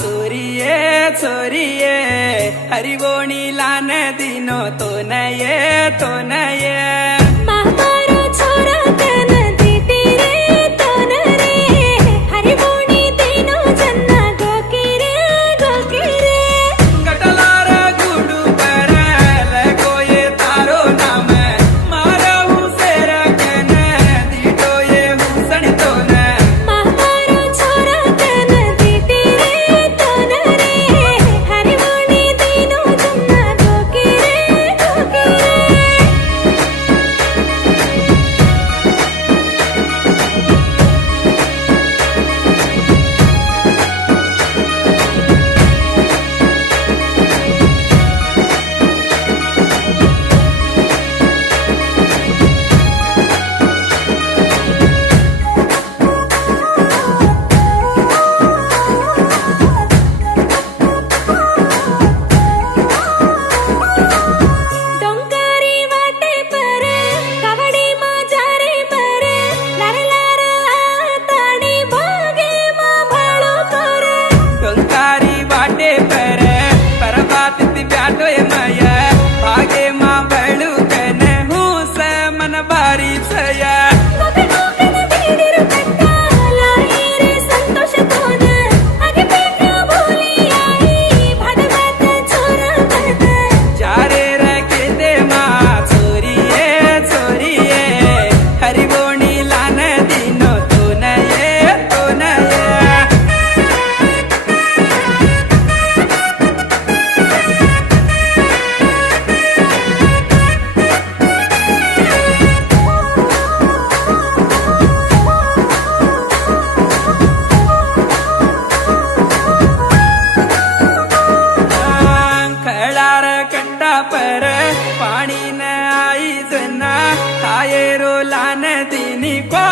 छोरिये छोरिये हरिवोणी लान दिनो तो नये महामारो छोरा तन दीटी रे तोन रे हरिवोणी दिनो जन्ना गोकिरे गटलार गुडू पर लगोये तारो नाम मारा हुसेर कन दीटो ये हुसण तो न महामारो छोरा तन दीटी रे तोन रे हरिवोणी दिनो जन्ना गोकिरे डोंगरी वाटे पर कवडी मा जारे पर लार लार ताणी भागे मा भाळो कर टोंकारी वाटे पर परबात ती ब्याटोय मय भागे मा बळू कन हुस मन बारी छया मोके मोके न दीडिरु कट्टा लाई रे संतोष तोन आगे पेट्या बोली आई भागवत छोरा करत जारे रखे दे मा छोरिये छोरिये हरिवोणी लान दिनो तो नये खळार कंडा पर पाणी न आई जना खाये रो लान दिनी क्वा